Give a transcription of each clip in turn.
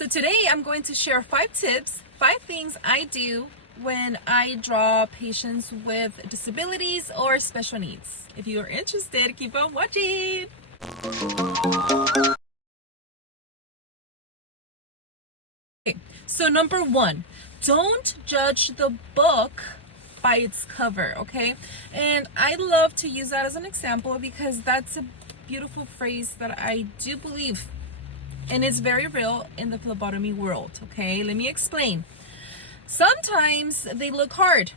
So today I'm going to share 5 tips, 5 things I do when I draw patients with disabilities or special needs. If you are interested, keep on watching. Okay, so number 1, don't judge the book by its cover, okay? And I love to use that as an example because that's a beautiful phrase that I do believe, and it's very real in the phlebotomy world, okay? Let me explain. Sometimes they look hard,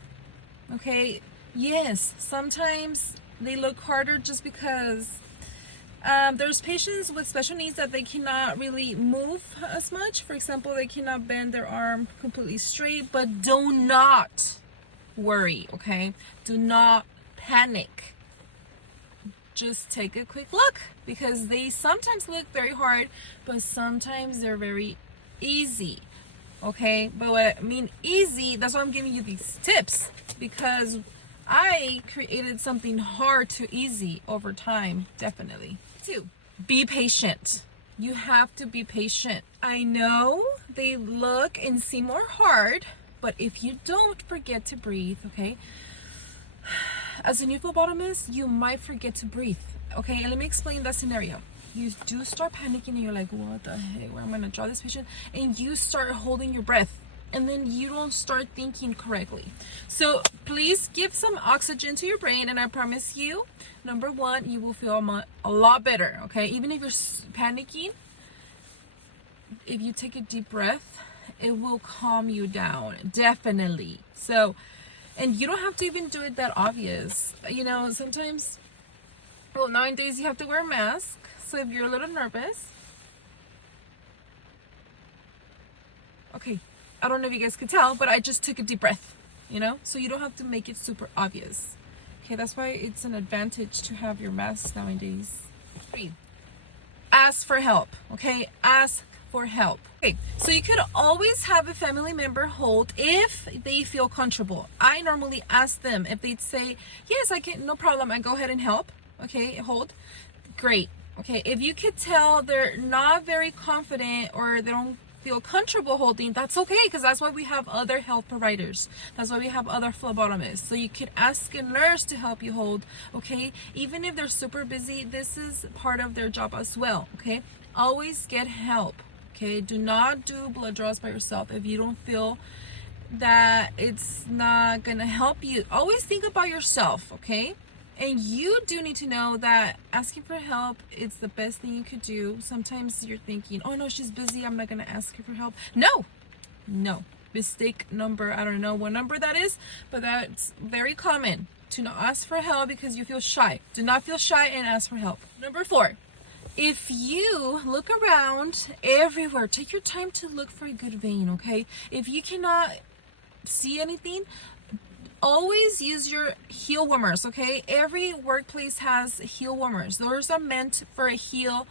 okay? Yes, sometimes they look harder just because there's patients with special needs that they cannot really move as much. For example, they cannot bend their arm completely straight, but do not worry, okay? Do not panic. Just take a quick look because they sometimes look very hard, but sometimes they're very easy, okay? But what I mean easy, that's why I'm giving you these tips, because I created something hard to easy over time, definitely. 2, be patient. You have to be patient. I know they look and seem more hard, but if you don't forget to breathe, okay? As a new phlebotomist, you might forget to breathe, okay? And let me explain that scenario. You do start panicking and you're like, what the heck, where am I gonna draw this patient? And you start holding your breath and then you don't start thinking correctly. So please give some oxygen to your brain, and I promise you, number 1, you will feel a lot better, okay? Even if you're panicking, if you take a deep breath, it will calm you down, definitely. So, and you don't have to even do it that obvious. You know, sometimes, well, nowadays you have to wear a mask. So if you're a little nervous, okay, I don't know if you guys could tell, but I just took a deep breath, you know? So you don't have to make it super obvious. Okay, that's why it's an advantage to have your masks nowadays. 3, ask for help, okay? Ask for help. Okay, so you could always have a family member hold if they feel comfortable. I normally ask them if they'd say, yes, I can, no problem, I go ahead and help. Okay, hold. Great. Okay, if you could tell they're not very confident or they don't feel comfortable holding, that's okay, because that's why we have other health providers. That's why we have other phlebotomists. So you could ask a nurse to help you hold, okay? Even if they're super busy, this is part of their job as well, okay? Always get help. Okay, do not do blood draws by yourself if you don't feel that it's not gonna help you. Always think about yourself, okay? And you do need to know that asking for help, it's the best thing you could do. Sometimes you're thinking, oh no, she's busy, I'm not gonna ask her for help. No, mistake number, I don't know what number that is, but that's very common, to not ask for help because you feel shy. Do not feel shy and ask for help. Number 4, if you look around everywhere, take your time to look for a good vein, okay? If you cannot see anything, always use your heel warmers, okay? Every workplace has heel warmers. Those are meant for heel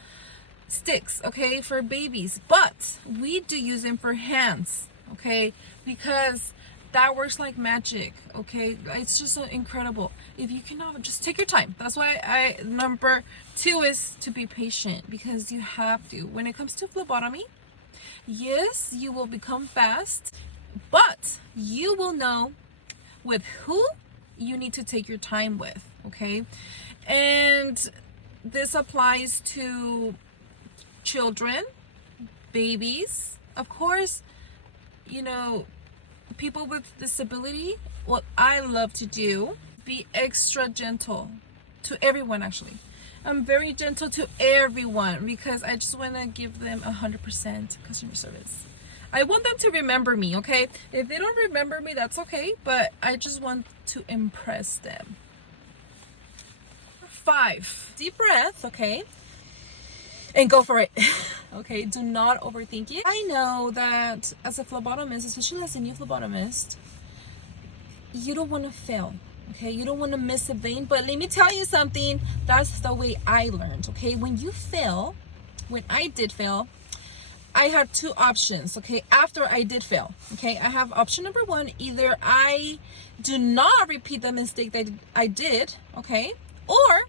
sticks, okay, for babies. But we do use them for hands, okay? Because that works like magic, okay? It's just incredible. If you cannot, just take your time. That's why number 2 is to be patient, because you have to. When it comes to phlebotomy, yes, you will become fast, but you will know with who you need to take your time with, okay? And this applies to children, babies, of course, you know, people with disability. What I love to do, be extra gentle to everyone. Actually, I'm very gentle to everyone because I just want to give them 100% customer service. I want them to remember me, okay? If they don't remember me, that's okay, but I just want to impress them. 5, deep breath, okay? And go for it. Okay, do not overthink it. I know that as a phlebotomist, especially as a new phlebotomist, you don't want to fail, okay? You don't want to miss a vein, but let me tell you something. That's the way I learned, okay? When you fail, when I did fail, I had 2 options, okay? After I did fail, okay? I have option number 1, either I do not repeat the mistake that I did, okay? Or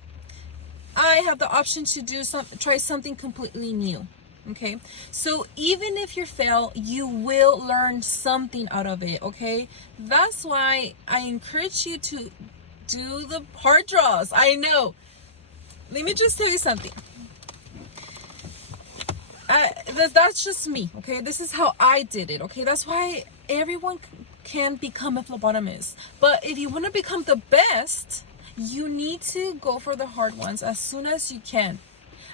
I have the option to try something completely new. Okay, so even if you fail, you will learn something out of it. Okay, that's why I encourage you to do the hard draws. I know. Let me just tell you something. That's just me. Okay, this is how I did it. Okay, that's why everyone can become a phlebotomist. But if you want to become the best, you need to go for the hard ones as soon as you can.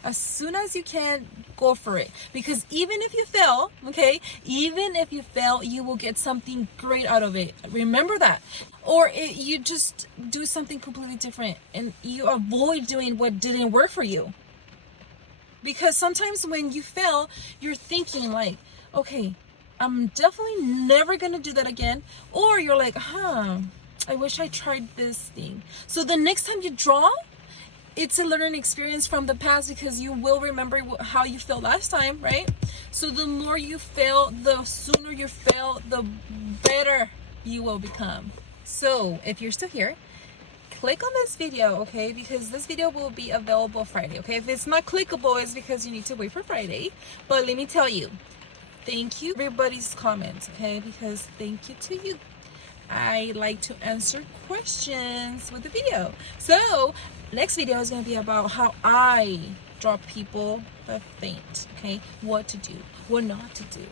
As soon as you can, go for it. Because even if you fail, okay, even if you fail, you will get something great out of it. Remember that. Or you just do something completely different and you avoid doing what didn't work for you. Because sometimes when you fail, you're thinking like, okay, I'm definitely never gonna do that again. Or you're like, I wish I tried this thing. So the next time you draw, it's a learning experience from the past, because you will remember how you felt last time, right? So the more you fail, the sooner you fail, the better you will become. So if you're still here, click on this video, okay? Because this video will be available Friday, okay? If it's not clickable, it's because you need to wait for Friday. But let me tell you, thank you everybody's comments, okay? Because thank you to you. I like to answer questions with the video. So next video is going to be about how I draw people that faint, okay? What to do, what not to do.